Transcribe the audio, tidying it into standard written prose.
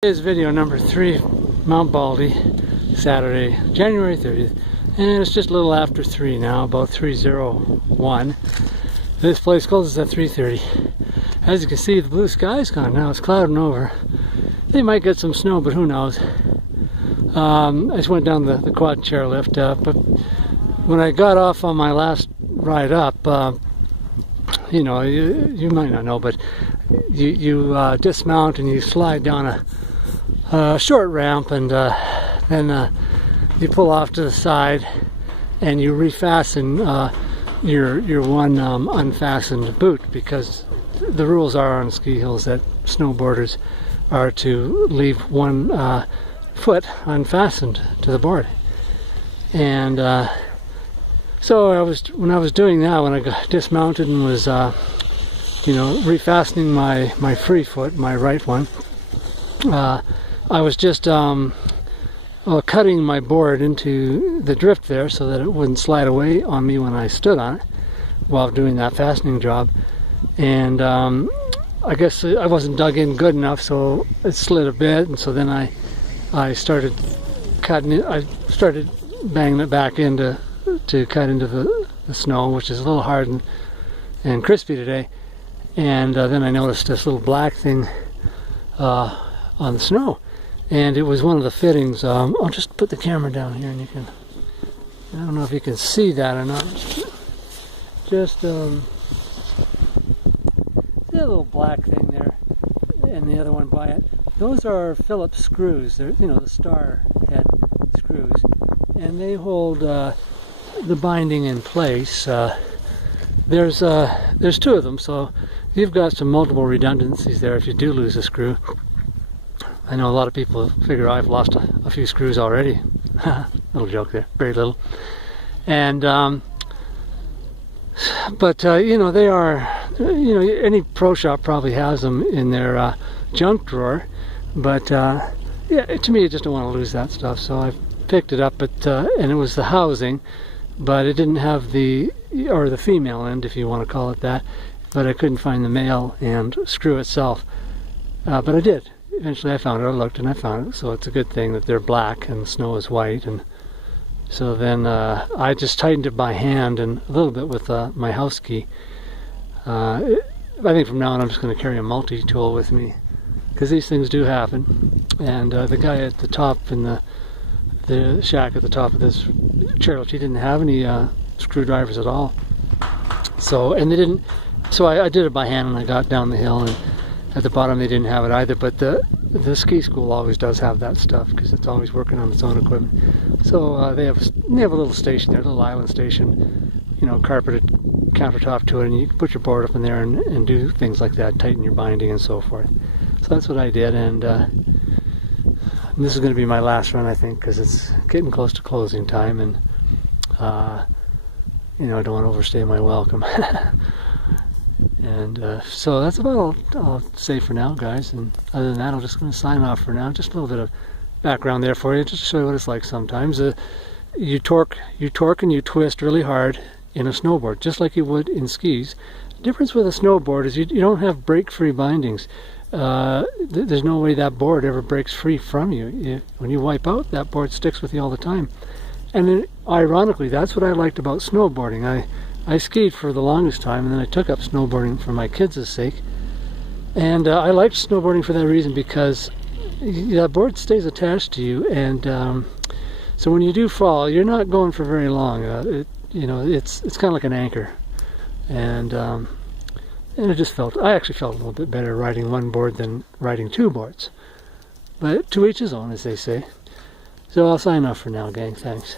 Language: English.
This is video number 3, Mount Baldy, Saturday, January 30th, and it's just a little after 3 now, about 3:01. This place closes at 3:30. As you can see, the blue sky's gone now. It's clouding over. They might get some snow, but who knows. I just went down the quad chairlift, but when I got off on my last ride up, you know, you might not know, but you dismount and you slide down a short ramp, and then you pull off to the side and you refasten your one unfastened boot, because the rules are on ski hills that snowboarders are to leave one foot unfastened to the board. And so when I was doing that, when I got dismounted and was you know, refastening my free foot, my right one, I was just cutting my board into the drift there so that it wouldn't slide away on me when I stood on it while doing that fastening job. And I guess I wasn't dug in good enough, so it slid a bit, and so then I started cutting it. I started banging it back in to cut into the snow, which is a little hard and crispy today. And then I noticed this little black thing on the snow, and it was one of the fittings. I'll just put the camera down here and you can, I don't know if you can see that or not, just that little black thing there and the other one by it, those are Phillips screws. They're, you know, the star head screws, and they hold the binding in place. There's 2 of them, so you've got some multiple redundancies there if you do lose a screw. I know a lot of people figure I've lost a few screws already. Little joke there, very little. And but you know, they are, you know, any pro shop probably has them in their junk drawer, but yeah, to me, I just don't want to lose that stuff, so I picked it up. And it was the housing, but it didn't have the female end, if you want to call it that, but I couldn't find the male and screw itself, but I did. Eventually I found it. I looked and I found it, so it's a good thing that they're black and the snow is white. And so then I just tightened it by hand and a little bit with my house key. I think from now on I'm just going to carry a multi-tool with me, because these things do happen. And the guy at the top in the shack at the top of this chairlift, he didn't have any screwdrivers at all. So, and they didn't, so I did it by hand, and I got down the hill, and at the bottom they didn't have it either. But the ski school always does have that stuff, because it's always working on its own equipment. So they have a little station there, a little island station, you know, carpeted countertop to it, and you can put your board up in there and do things like that, tighten your binding and so forth. So that's what I did, and this is going to be my last run, I think, because it's getting close to closing time, and you know, I don't want to overstay my welcome. And so that's about all I'll say for now, guys. And other than that, I'm just going to sign off for now. Just a little bit of background there for you, just to show you what it's like sometimes. You torque and you twist really hard in a snowboard, just like you would in skis. The difference with a snowboard is you don't have break-free bindings. There's no way that board ever breaks free from you. When you wipe out, that board sticks with you all the time. And then, ironically, that's what I liked about snowboarding. I skied for the longest time, and then I took up snowboarding for my kids' sake. And I liked snowboarding for that reason, because that board stays attached to you, and so when you do fall, you're not going for very long. You know, it's kind of like an anchor. And I actually felt a little bit better riding one board than riding 2 boards. But to each his own, as they say. So I'll sign off for now, gang. Thanks.